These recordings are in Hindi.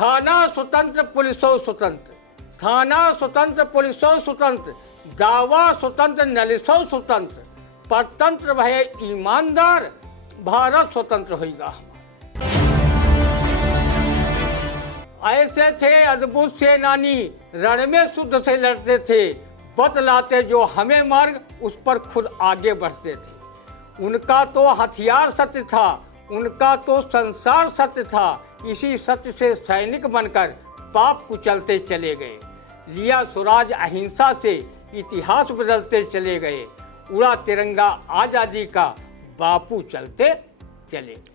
थाना स्वतंत्र, पुलिसो स्वतंत्र, थाना स्वतंत्र, पुलिसो स्वतंत्र, दावा स्वतंत्र, नलिसो स्वतंत्र, परतंत्र भय ईमानदार, भारत स्वतंत्र होगा। ऐसे थे अद्भुत सेनानी, रण में शुद्ध से लड़ते थे, बतलाते जो हमें मार्ग, उस पर खुद आगे बढ़ते थे। उनका तो हथियार सत्य था, उनका तो संसार सत्य था, इसी सत्य से सैनिक बनकर पाप कुचलते चले गए। लिया स्वराज अहिंसा से, इतिहास बदलते चले गए। उड़ा तिरंगा आज़ादी का, बापू चलते चले गए।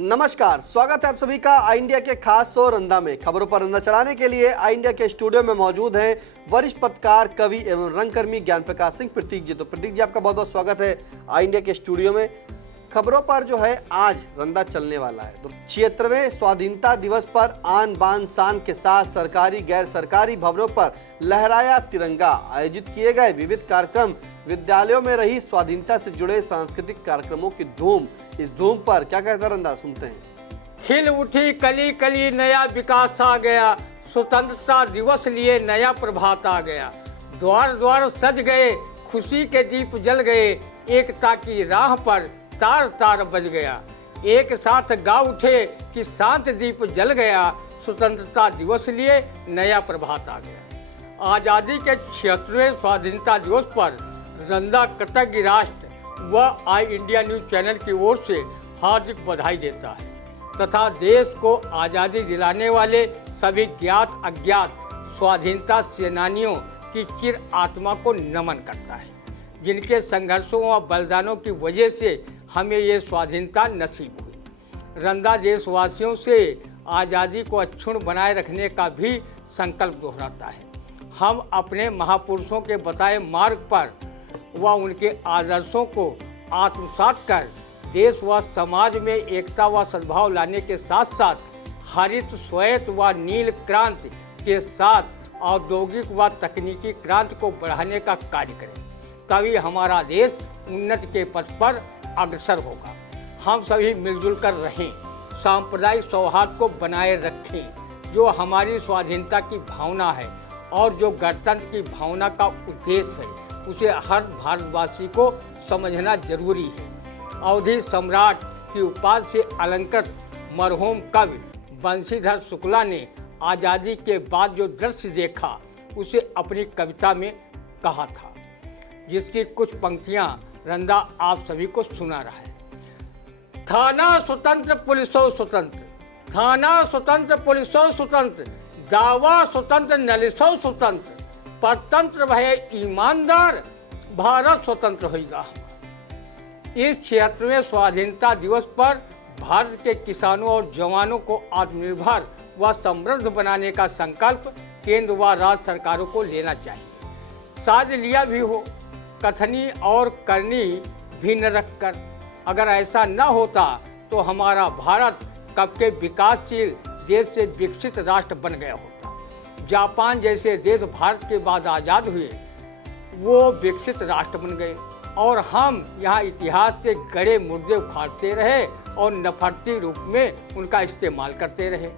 नमस्कार, स्वागत है आप सभी का आई इंडिया के खास शो रंदा में। खबरों पर रंदा चलाने के लिए आई इंडिया के स्टूडियो में मौजूद हैं वरिष्ठ पत्रकार, कवि एवं रंगकर्मी ज्ञान प्रकाश सिंह प्रतीक जी। तो प्रतीक जी, आपका बहुत बहुत स्वागत है आई इंडिया के स्टूडियो में। खबरों पर जो है आज रंदा चलने वाला है। तो 76वें स्वाधीनता दिवस पर आन बान शान के साथ सरकारी गैर सरकारी भवनों पर लहराया तिरंगा। आयोजित किए गए विविध कार्यक्रम, विद्यालयों में रही स्वाधीनता से जुड़े सांस्कृतिक कार्यक्रमों की धूम। इस धूम पर क्या कहता रंदा, सुनते हैं। खिल उठी कली कली, नया विकास आ गया, स्वतंत्रता दिवस लिए नया प्रभात आ गया। द्वार द्वार सज गए, खुशी के दीप जल गए, एकता की राह पर तार तार बज गया। एक साथ गा उठे कि शांत दीप जल गया, स्वतंत्रता दिवस लिए नया प्रभात आ गया। आज़ादी के 76वें स्वाधीनता दिवस पर रंदा कृतज्ञ राष्ट्र व आई इंडिया न्यूज चैनल की ओर से हार्दिक बधाई देता है तथा देश को आज़ादी दिलाने वाले सभी ज्ञात अज्ञात स्वाधीनता सेनानियों की चिर आत्मा को नमन करता है, जिनके संघर्षों व बलिदानों की वजह से हमें ये स्वाधीनता नसीब हुई। रंदा देशवासियों से आज़ादी को अक्षुण्ण बनाए रखने का भी संकल्प दोहराता है। हम अपने महापुरुषों के बताए मार्ग पर व उनके आदर्शों को आत्मसात कर देश व समाज में एकता व सद्भाव लाने के साथ साथ हरित श्वेत व नील क्रांति के साथ औद्योगिक व तकनीकी क्रांति को बढ़ाने का कार्य करें। तभी हमारा देश उन्नति के पथ पर अग्रसर होगा। हम सभी मिलजुल कर रहें, सांप्रदायिक सौहार्द को बनाए रखें, जो हमारी स्वाधीनता की भावना है और जो गणतंत्र की भावना का उद्देश्य है, उसे हर भारतवासी को समझना जरूरी है। अवधि सम्राट की उपाधि से अलंकृत मरहूम कवि बंशीधर शुक्ला ने आज़ादी के बाद जो दृश्य देखा, उसे अपनी कविता में कहा था, जिसकी कुछ पंक्तियां रंदा आप सभी को सुना रहा है। थाना स्वतंत्र, पुलिसो स्वतंत्र, थाना स्वतंत्र, पुलिसो स्वतंत्र, दावा स्वतंत्र, नलिसो स्वतंत्र, परतंत्र भय ईमानदार, भारत स्वतंत्र होगा। इस 76वें स्वाधीनता दिवस पर भारत के किसानों और जवानों को आत्मनिर्भर व समृद्ध बनाने का संकल्प केंद्र व राज्य सरकारों को लेना चाहिए। शायद लिया भी हो, कथनी और करनी भी न रखकर। अगर ऐसा न होता तो हमारा भारत कब के विकासशील देश से विकसित राष्ट्र बन गया होता। जापान जैसे देश भारत के बाद आज़ाद हुए, वो विकसित राष्ट्र बन गए और हम यहाँ इतिहास के गड़े मुर्दे उखाड़ते रहे और नफरती रूप में उनका इस्तेमाल करते रहे।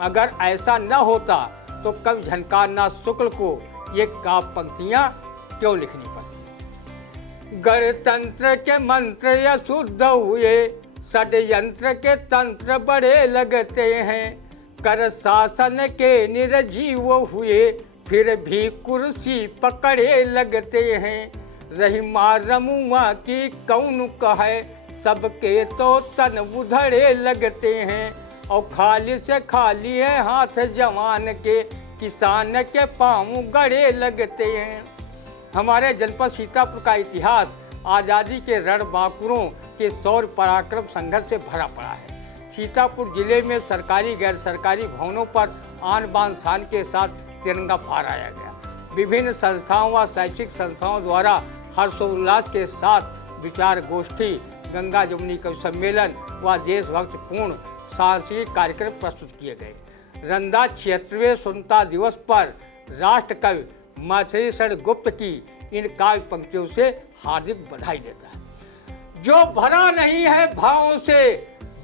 अगर ऐसा न होता तो कवि झनकारनाथ शुक्ल को ये काव्य पंक्तियाँ क्यों लिखनी पड़ी। गणतंत्र के मंत्र अशुद्ध हुए, षड्यंत्र के तंत्र बड़े लगते हैं, कर शासन के निर्जीव हुए, फिर भी कुर्सी पकड़े लगते हैं। रहीमा रमुआ की कौन कहे, सबके तो तन उधड़े लगते हैं, और खाली से खाली है हाथ जवान के, किसान के पाँव गड़े लगते हैं। हमारे जनपद सीतापुर का इतिहास आज़ादी के रणबांकुरों के शौर्य पराक्रम संघर्ष से भरा पड़ा है। सीतापुर जिले में सरकारी गैर सरकारी भवनों पर आन बान शान के साथ तिरंगा फहराया गया। विभिन्न संस्थाओं व शैक्षिक संस्थाओं द्वारा हर्षोल्लास के साथ विचार गोष्ठी, गंगा जमुनी कवि सम्मेलन व देशभक्त पूर्ण सांस्कृतिक कार्यक्रम प्रस्तुत किए गए। रंदा 76वें स्वतंत्रता दिवस पर राष्ट्र कवि माथुरी शरण गुप्त की इन काव्य पंक्तियों से हार्दिक बधाई देता है। जो भरा नहीं है भावों से,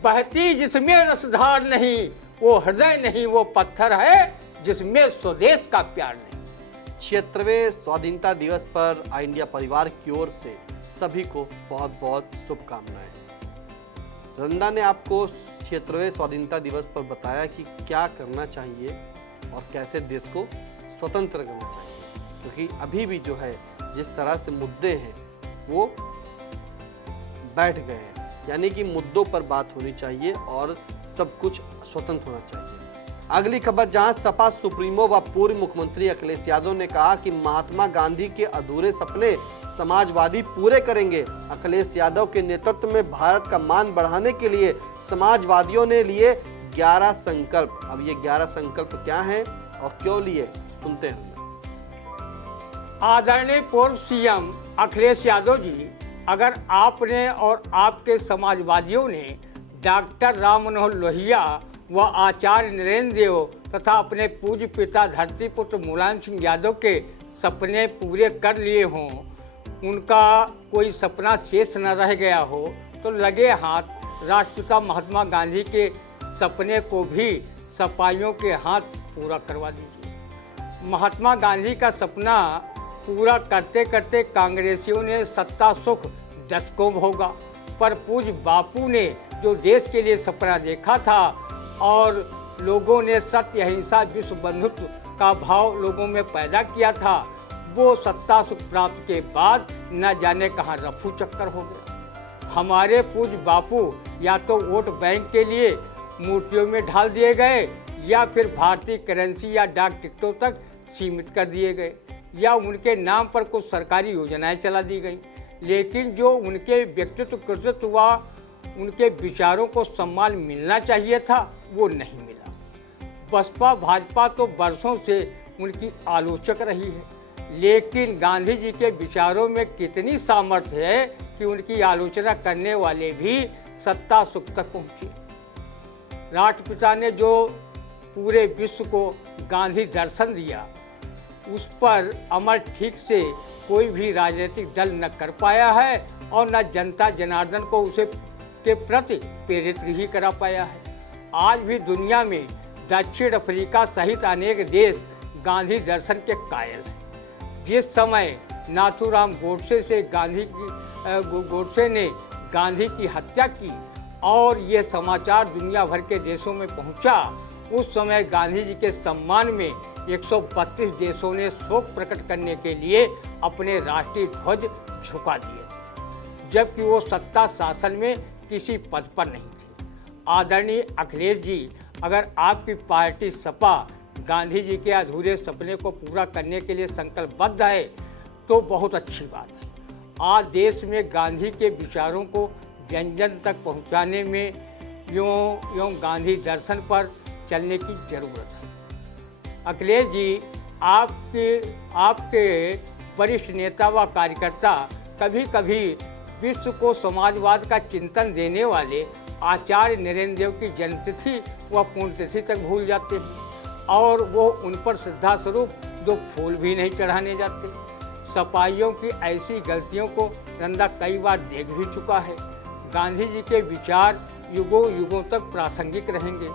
बहती जिसमें रसधार नहीं, वो हृदय नहीं वो पत्थर है जिसमें स्वदेश का प्यार नहीं। 76वें स्वाधीनता दिवस पर आई इंडिया परिवार की ओर से सभी को बहुत बहुत शुभकामनाएं। रंदा ने आपको 76वें स्वाधीनता दिवस पर बताया कि क्या करना चाहिए और कैसे देश को स्वतंत्र करना चाहिए, क्योंकि अभी भी जो है जिस तरह से मुद्दे हैं वो बैठ गए हैं, यानी कि मुद्दों पर बात होनी चाहिए और सब कुछ स्वतंत्र होना चाहिए। अगली खबर, जहां सपा सुप्रीमो व पूर्व मुख्यमंत्री अखिलेश यादव ने कहा कि महात्मा गांधी के अधूरे सपने समाजवादी पूरे करेंगे। अखिलेश यादव के नेतृत्व में भारत का मान बढ़ाने के लिए समाजवादियों ने लिए 11 संकल्प। अब ये 11 संकल्प क्या हैं और क्यों लिए, सुनते हैं। आदरणीय पूर्व सीएम अखिलेश यादव जी, अगर आपने और आपके समाजवादियों ने डॉक्टर राम मनोहर लोहिया व आचार्य नरेंद्र देव तथा अपने पूज्य पिता धरतीपुत्र मुलायम सिंह यादव के सपने पूरे कर लिए हों, उनका कोई सपना शेष न रह गया हो, तो लगे हाथ राष्ट्रपिता महात्मा गांधी के सपने को भी सपाइयों के हाथ पूरा करवा दीजिए। महात्मा गांधी का सपना पूरा करते करते कांग्रेसियों ने सत्ता सुख दशकों भोगा, पर पूज्य बापू ने जो देश के लिए सपना देखा था और लोगों ने सत्य अहिंसा विश्व बंधुत्व का भाव लोगों में पैदा किया था, वो सत्ता सुख प्राप्त के बाद न जाने कहाँ रफू चक्कर हो गया। हमारे पूज्य बापू या तो वोट बैंक के लिए मूर्तियों में ढाल दिए गए, या फिर भारतीय करेंसी या डाक टिकटों तक सीमित कर दिए गए, या उनके नाम पर कुछ सरकारी योजनाएं चला दी गई, लेकिन जो उनके व्यक्तित्व कृतित्व व उनके विचारों को सम्मान मिलना चाहिए था वो नहीं मिला। बसपा भाजपा तो वर्षों से उनकी आलोचक रही है, लेकिन गांधी जी के विचारों में कितनी सामर्थ्य है कि उनकी आलोचना करने वाले भी सत्ता सुख तक पहुँचे। राष्ट्रपिता ने जो पूरे विश्व को गांधी दर्शन दिया, उस पर अमल ठीक से कोई भी राजनीतिक दल न कर पाया है और न जनता जनार्दन को उसे के प्रति प्रेरित ही करा पाया है। आज भी दुनिया में दक्षिण अफ्रीका सहित अनेक देश गांधी दर्शन के कायल हैं। जिस समय नाथूराम गोडसे ने गांधी की हत्या की और ये समाचार दुनिया भर के देशों में पहुंचा, उस समय गांधी जी के सम्मान में 132 देशों ने शोक प्रकट करने के लिए अपने राष्ट्रीय ध्वज झुका दिए, जबकि वो सत्ता शासन में किसी पद पर नहीं थे। आदरणीय अखिलेश जी, अगर आपकी पार्टी सपा गांधी जी के अधूरे सपने को पूरा करने के लिए संकल्पबद्ध है तो बहुत अच्छी बात है। आज देश में गांधी के विचारों को जन जन तक पहुंचाने में यों गांधी दर्शन पर चलने की जरूरत है। अखिलेश जी, आपके वरिष्ठ नेता व कार्यकर्ता कभी कभी विश्व को समाजवाद का चिंतन देने वाले आचार्य नरेंद्र देव की जन्मतिथि व पुण्यतिथि तक भूल जाते हैं और वो उन पर श्रद्धा स्वरूप 2 फूल भी नहीं चढ़ाने जाते। सपाइयों की ऐसी गलतियों को रंदा कई बार देख भी चुका है। गांधी जी के विचार युगों युगों तक प्रासंगिक रहेंगे।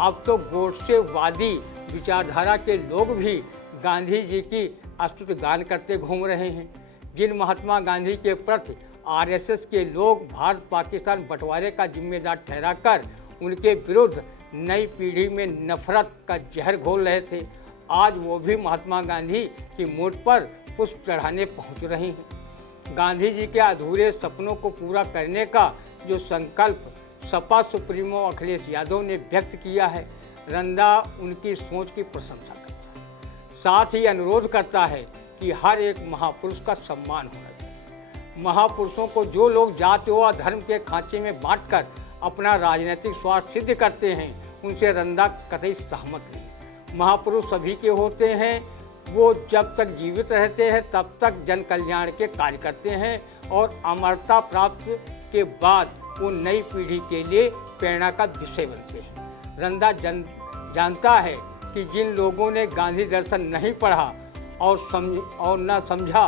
अब तो गोडसेवादी विचारधारा के लोग भी गांधी जी की स्तुति गान करते घूम रहे हैं। जिन महात्मा गांधी के प्रति आरएसएस के लोग भारत पाकिस्तान बंटवारे का जिम्मेदार ठहराकर उनके विरुद्ध नई पीढ़ी में नफरत का जहर घोल रहे थे, आज वो भी महात्मा गांधी की मूर्ति पर पुष्प चढ़ाने पहुंच रहे हैं। गांधी जी के अधूरे सपनों को पूरा करने का जो संकल्प सपा सुप्रीमो अखिलेश यादव ने व्यक्त किया है, रंदा उनकी सोच की प्रशंसा करता है। साथ ही अनुरोध करता है कि हर एक महापुरुष का सम्मान होना चाहिए। महापुरुषों को जो लोग जाति व धर्म के खांचे में बांटकर अपना राजनीतिक स्वार्थ सिद्ध करते हैं, उनसे रंदा कतई सहमत नहीं। महापुरुष सभी के होते हैं, वो जब तक जीवित रहते हैं तब तक जन कल्याण के कार्य करते हैं और अमरता प्राप्त के बाद वो नई पीढ़ी के लिए प्रेरणा का विषय बनते हैं। रंदा जानता है कि जिन लोगों ने गांधी दर्शन नहीं पढ़ा और न समझा,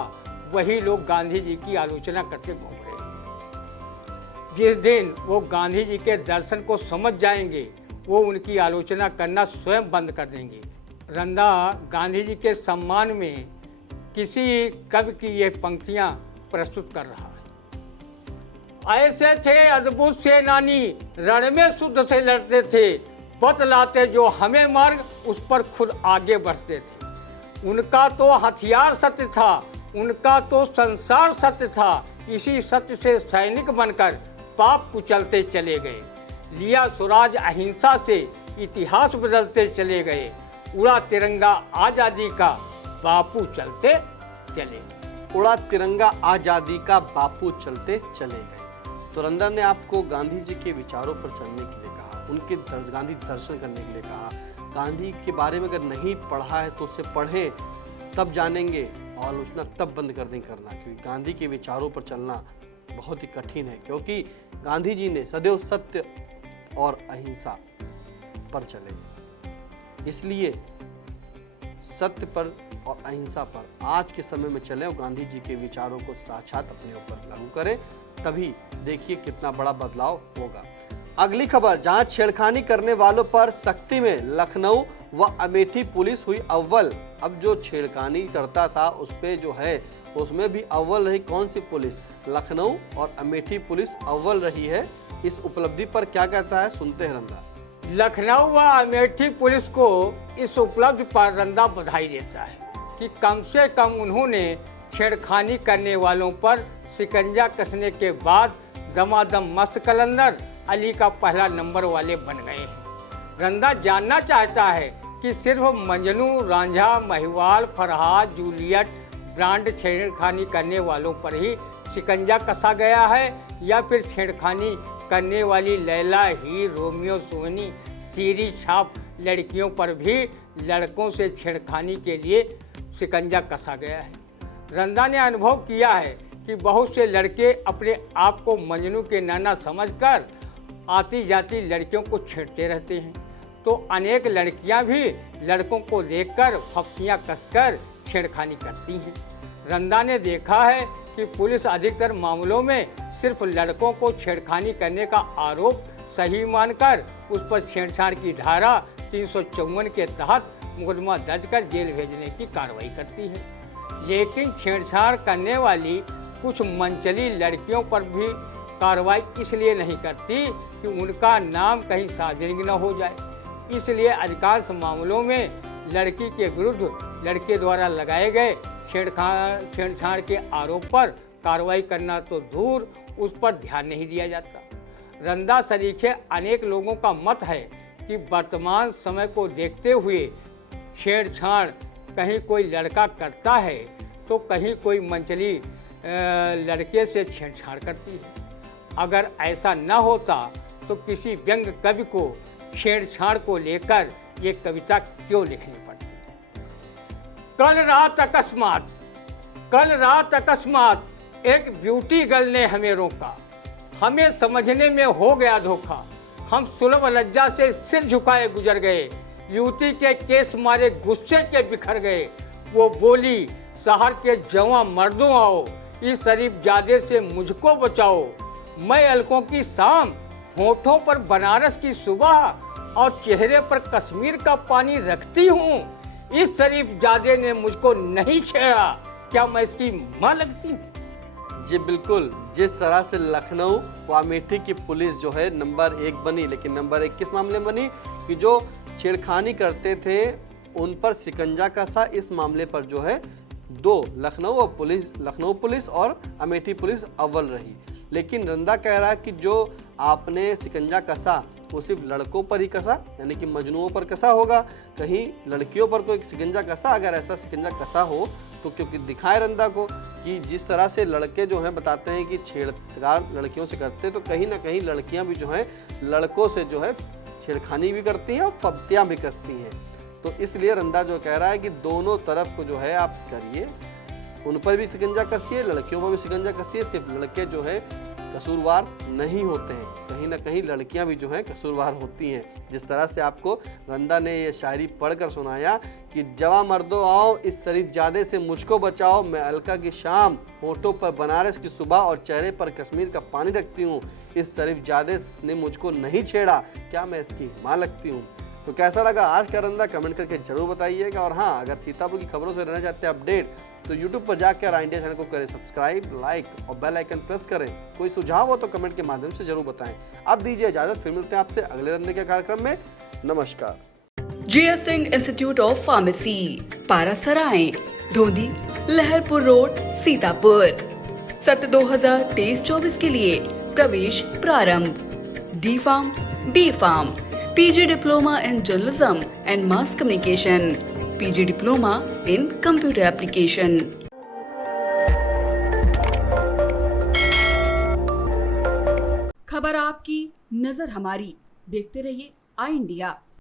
वही लोग गांधी जी की आलोचना करते घूम रहे हैं। जिस दिन वो गांधी जी के दर्शन को समझ जाएंगे वो उनकी आलोचना करना स्वयं बंद कर देंगे। रंधा गांधी जी के सम्मान में किसी कवि की ये पंक्तियां प्रस्तुत कर रहा है। ऐसे थे अद्भुत सेनानी, रण में शुद्ध से लड़ते थे, बतलाते जो हमें मार्ग उस पर खुद आगे बढ़ते थे। उनका तो हथियार सत्य था, उनका तो संसार सत्य था, इसी सत्य से सैनिक बनकर पाप कुचलते चले गए। लिया स्वराज अहिंसा से इतिहास बदलते चले गए। उड़ा तिरंगा आज़ादी का बापू चलते चले। उड़ा तिरंगा आज़ादी का बापू चलते चले गए। तो रंधा ने आपको गांधी जी के विचारों पर चलने के लिए कहा, उनके गांधी दर्शन करने के लिए कहा। गांधी के बारे में अगर नहीं पढ़ा है तो उसे पढ़ें, तब जानेंगे, और आलोचना तब बंद कर दें करना, क्योंकि गांधी के विचारों पर चलना बहुत ही कठिन है। क्योंकि गांधी जी ने सदैव सत्य और अहिंसा पर चले, इसलिए सत्य पर और अहिंसा पर आज के समय में चले और गांधी जी के विचारों को साक्षात अपने ऊपर लागू करें, तभी देखिए कितना बड़ा बदलाव होगा। अगली खबर, जहां छेड़खानी करने वालों पर सख्ती में, लखनऊ व अमेठी पुलिस हुई अव्वल। अब जो छेड़खानी करता था उस पे जो है उसमें भी अव्वल रही कौन सी पुलिस? लखनऊ और अमेठी पुलिस अव्वल रही है। इस उपलब्धि पर क्या कहता है, सुनते हैं रंधा। लखनऊ व अमेठी पुलिस को इस उपलब्धि पर रंधा बधाई देता है कि कम से कम उन्होंने छेड़खानी करने वालों पर शिकंजा कसने के बाद दमादम मस्त कलंदर अली का पहला नंबर वाले बन गए हैं। रंधा जानना चाहता है कि सिर्फ मंजनू, रांझा, महिवाल, फरहाद, जूलियट ब्रांड छेड़खानी करने वालों पर ही शिकंजा कसा गया है या फिर छेड़खानी करने वाली लैला, हीर, रोमियो, सोहनी, सीरी छाप लड़कियों पर भी लड़कों से छेड़खानी के लिए शिकंजा कसा गया है। रंधा ने अनुभव किया है कि बहुत से लड़के अपने आप को मंजनू के नाना समझकर आती जाती लड़कियों को छेड़ते रहते हैं, तो अनेक लड़कियां भी लड़कों को देखकर फप्तियां कसकर छेड़खानी करती हैं। रंधा ने देखा है कि पुलिस अधिकतर मामलों में सिर्फ लड़कों को छेड़खानी करने का आरोप सही मानकर उस पर छेड़छाड़ की धारा 354 के तहत मुकदमा दर्ज कर जेल भेजने की कार्रवाई करती है। लेकिन छेड़छाड़ करने वाली कुछ मनचली लड़कियों पर भी कार्रवाई इसलिए नहीं करती कि उनका नाम कहीं सार्वजनिक न हो जाए। इसलिए अधिकांश मामलों में लड़की के विरुद्ध लड़के द्वारा लगाए गए छेड़छाड़ के आरोप पर कार्रवाई करना तो दूर, उस पर ध्यान नहीं दिया जाता। रंधा सरीखे अनेक लोगों का मत है कि वर्तमान समय को देखते हुए छेड़छाड़ कहीं कोई लड़का करता है तो कहीं कोई मंचली लड़के से छेड़छाड़ करती है। अगर ऐसा न होता तो किसी व्यंग कवि को छेड़छाड़ को लेकर ये कविता क्यों लिखनी पड़ती? कल रात अकस्मात एक ब्यूटी गर्ल ने हमें रोका, हमें समझने में हो गया धोखा, हम सुलभ लज्जा से सिर झुकाए गुजर गए, युवती के केस मारे गुस्से के बिखर गए। वो बोली, शहर के जवां मर्दों आओ, इस शरीफ जादे से मुझको बचाओ। मैं अलकों की शाम, होठों पर बनारस की सुबह और चेहरे पर कश्मीर का पानी रखती हूँ। इस शरीफ जादे ने मुझको नहीं छेड़ा, क्या मैं इसकी माँ लगती हूँ? जी बिल्कुल, जिस तरह से लखनऊ व अमेठी की पुलिस जो है नंबर 1 बनी, लेकिन नंबर 1 किस मामले में बनी कि जो छेड़खानी करते थे उन पर शिकंजा कसा। इस मामले पर जो है 2 लखनऊ पुलिस और अमेठी पुलिस अव्वल रही। लेकिन रंधा कह रहा है कि जो आपने शिकंजा कसा वो सिर्फ लड़कों पर ही कसा, यानी कि मजनुओं पर कसा होगा, कहीं लड़कियों पर कोई शिकंजा कसा? अगर ऐसा शिकंजा कसा हो तो क्योंकि दिखाए रंधा को कि जिस तरह से लड़के जो हैं बताते हैं कि छेड़छाड़ लड़कियों से करते, तो कहीं ना कहीं लड़कियां भी जो हैं लड़कों से जो है छेड़खानी भी करती हैं और फब्तियां भी कसती हैं। तो इसलिए रंधा जो कह रहा है कि दोनों तरफ को जो है आप करिए, उन पर भी शिकंजा कसिए, लड़कियों पर भी शिकंजा कसिए। सिर्फ लड़के जो है कसूरवार नहीं होते हैं, कहीं ना कहीं लड़कियां भी जो हैं कसूरवार होती हैं। जिस तरह से आपको रंदा ने ये शायरी पढ़कर सुनाया कि जवा मर्दो आओ इस शरीफजादे से मुझको बचाओ, मैं अलका की शाम होठों पर बनारस की सुबह और चेहरे पर कश्मीर का पानी रखती हूँ, इस शरीफजादे ने मुझको नहीं छेड़ा, क्या मैं इसकी माँ लगती हूँ। तो कैसा लगा आज का रंदा कमेंट करके जरूर बताइएगा। और हाँ, अगर सीतापुर की खबरों से रहना चाहते हैं अपडेट तो यूट्यूब पर जाकर आई इंडिया चैनल को करें सब्सक्राइब, लाइक और बेल आइकन प्रेस करें। कोई सुझाव हो तो कमेंट के माध्यम से जरूर बताएं। अब दीजिए इजाजत, फिर मिलते हैं आपसे अगले रंदे के कार्यक्रम में। नमस्कार। GS Singh institute of pharmacy, Parasrai, Dhondhi, Laharpur road, Sitapur. सत्र 2023-24 के लिए प्रवेश प्रारंभ। D.Pharm, B.Pharm, PG diploma in journalism and mass communication, PG diploma in computer application. खबर आपकी, नजर हमारी। देखते रहिए आई इंडिया।